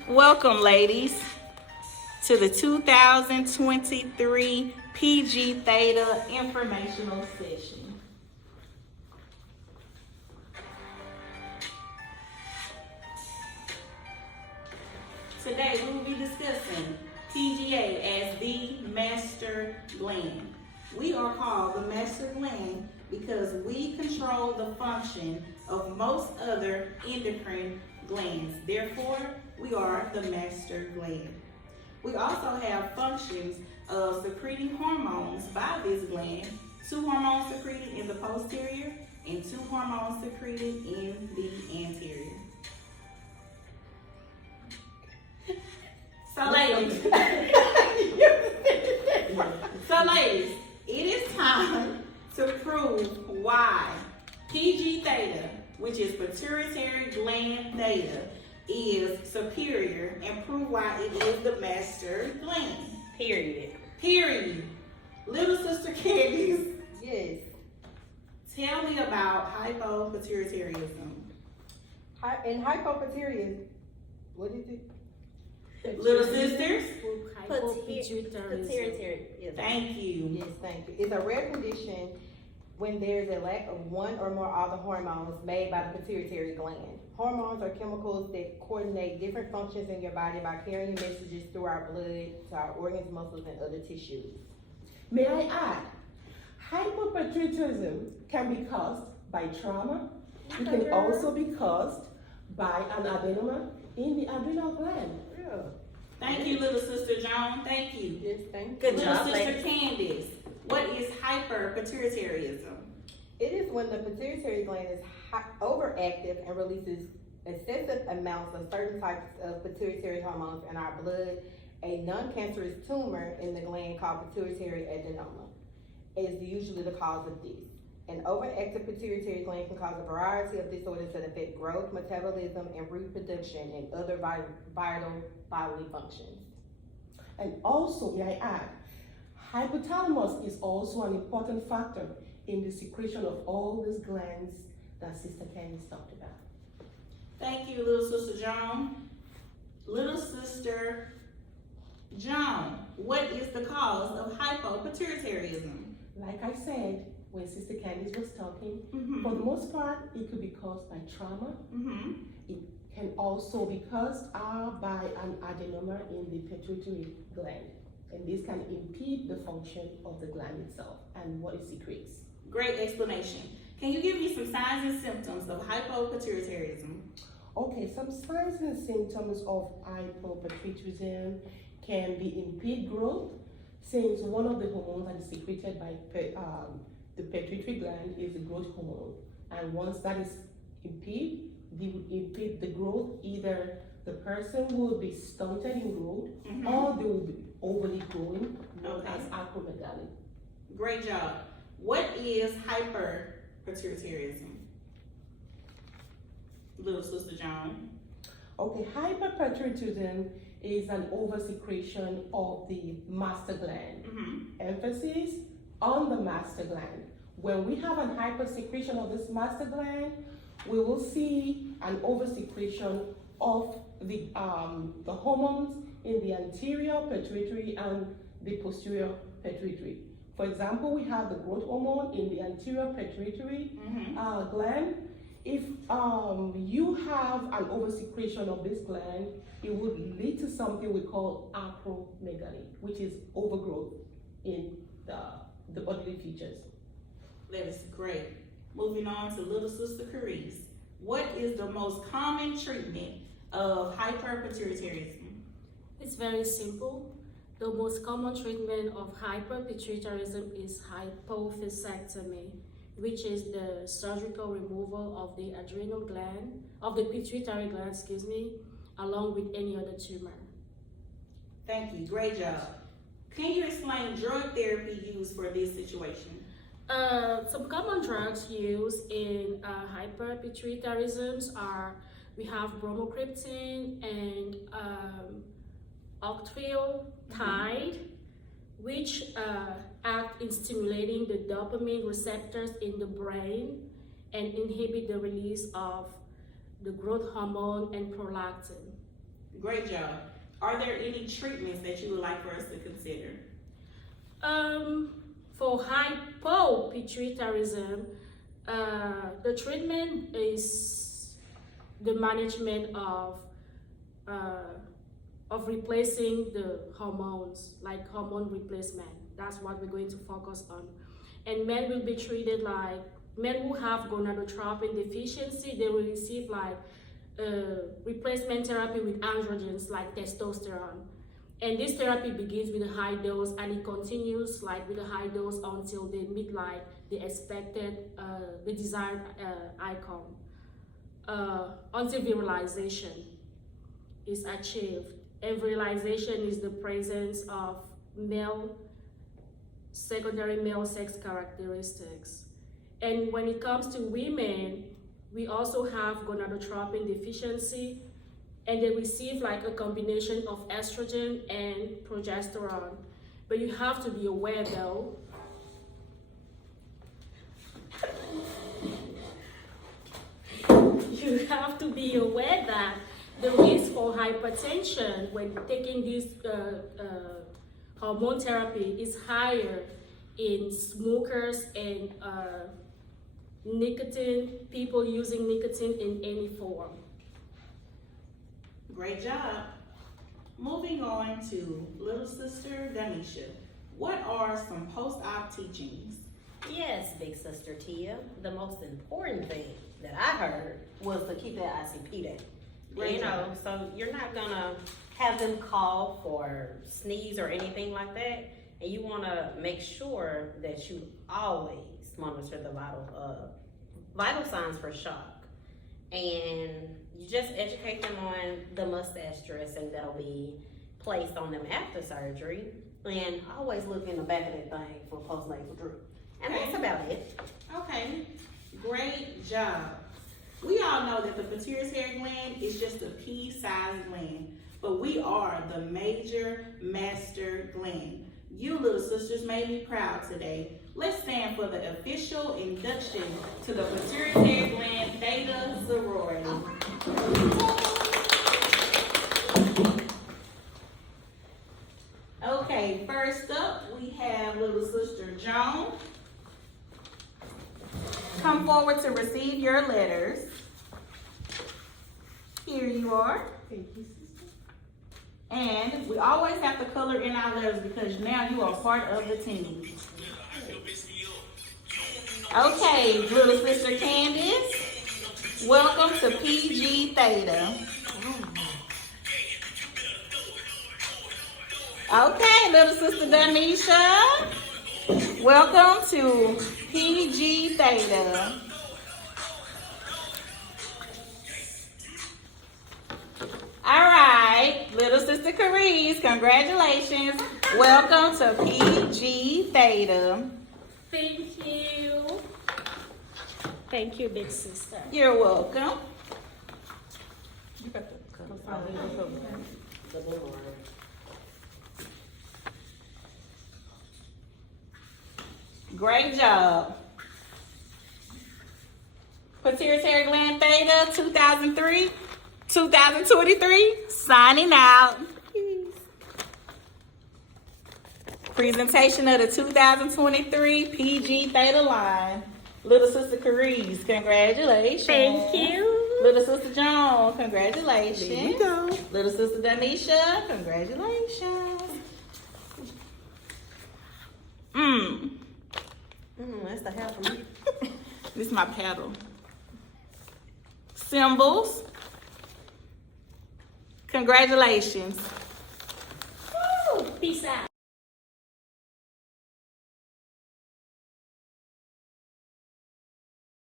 Welcome, ladies, to the 2023 PG Theta informational session. Today we will be discussing PGA as the master gland. We are called the master gland because we control the function of most other endocrine glands. Therefore, we are the master gland. We also have functions of secreting hormones by this gland, 2 hormones secreted in the posterior and 2 hormones secreted in the anterior. So ladies, it is time to prove why PG theta, which is pituitary gland theta, is superior, and prove why it is the master gland. Period. Little sister Candice. Yes. Tell me about hypopituitarism. In hypopituitarism, what is it? Little sisters. Pituitary. Yes. Thank you. Yes, thank you. It's a rare condition when there's a lack of one or more of the hormones made by the pituitary gland. Hormones are chemicals that coordinate different functions in your body by carrying messages through our blood to our organs, muscles, and other tissues. May I add, hypopituitarism can be caused by trauma. It can also be caused by an adenoma in the adrenal gland. Yeah. Thank you, little sister Joan. Thank you. Yes, thank you. Good Little job, sister ladies. Candice. What is hyperpituitarism? It is when the pituitary gland is overactive and releases excessive amounts of certain types of pituitary hormones in our blood. A non-cancerous tumor in the gland called pituitary adenoma is usually the cause of this. An overactive pituitary gland can cause a variety of disorders that affect growth, metabolism, and reproduction and other vital bodily functions. And also, may I add, hypothalamus is also an important factor in the secretion of all these glands that Sister Candice talked about. Thank you, little sister Joan. Little sister Joan, what is the cause of hypopituitarism? Like I said, when Sister Candice was talking, Mm-hmm. for the most part, it could be caused by trauma. Mm-hmm. It can also be caused by an adenoma in the pituitary gland. And this can impede the function of the gland itself and what it secretes. Great explanation. Can you give me some signs and symptoms of hypopituitarism? Okay, some signs and symptoms of hypopituitarism can be impeded growth, since one of the hormones that is secreted by the pituitary gland is the growth hormone. And once that is impeded, it will impede the growth. Either the person will be stunted in growth, Mm-hmm. or they will be overly growing, known Okay. as acromegaly. Great job. What is hyperpituitarism? Little sister Joan. Okay, hyperpituitarism is an oversecretion of the master gland. Mm-hmm. Emphasis on the master gland. When we have an hypersecretion of this master gland, we will see an oversecretion of the hormones in the anterior pituitary and the posterior pituitary. For example, we have the growth hormone in the anterior pituitary Mm-hmm. gland. If you have an oversecretion of this gland, it would lead to something we call acromegaly, which is overgrowth in the bodily features. That is great. Moving on to little sister Carice. What is the most common treatment of hyperpituitarism? It's very simple. The most common treatment of hyperpituitarism is hypophysectomy, which is the surgical removal of the adrenal gland, of the pituitary gland, along with any other tumor. Thank you. Great job. Can you explain drug therapy used for this situation? Some common drugs used in hyperpituitarism are, we have bromocriptine and octreotide, which act in stimulating the dopamine receptors in the brain and inhibit the release of the growth hormone and prolactin. Great job. Are there any treatments that you would like for us to consider? For hypopituitarism, the treatment is the management of replacing the hormones, like hormone replacement. That's what we're going to focus on. And men will be treated like, men who have gonadotropin deficiency, they will receive like replacement therapy with androgens like testosterone. And this therapy begins with a high dose and it continues like with a high dose until they meet like the expected, the desired outcome, until virilization is achieved. And virilization is the presence of secondary male sex characteristics. And when it comes to women, we also have gonadotropin deficiency, and they receive like a combination of estrogen and progesterone. But you have to be aware though, you have to be aware that the risk for hypertension when taking this hormone therapy is higher in smokers and people using nicotine in any form. Great job. Moving on to little sister Danisha. What are some post-op teachings? Yes, big sister Tia. The most important thing that I heard was to keep that ICP down. Great job. So you're not gonna have them call for sneeze or anything like that, and you want to make sure that you always monitor the vital signs for shock, and you just educate them on the mustache dressing that'll be placed on them after surgery, and always look in the back of that thing for postnasal drip. And that's about it. Okay, great job. We all know that the pituitary gland is just a pea-sized gland, but we are the major master gland. You little sisters made me proud today. Let's stand for the official induction to the pituitary gland Theta sorority. Okay, first up we have little sister Joan. Come forward to receive your letters. Here you are. Thank you, sister. And we always have to color in our letters because now you are part of the team. Okay, little sister Candace, welcome to PG Theta. Okay, little sister Danisha, welcome to PG Theta. All right, little sister Carice, congratulations. Welcome to PG Theta. Thank you. Thank you, big sister. You're welcome. You got the The blue one. Great job. Pituitary gland Theta 2023, signing out. Presentation of the 2023 PG Theta line. Little sister Carice, congratulations. Thank you. Little sister Joan, congratulations. There you go. Little sister Danisha, congratulations. That's the hell for me. This is my paddle. Symbols. Congratulations. Woo! Peace out.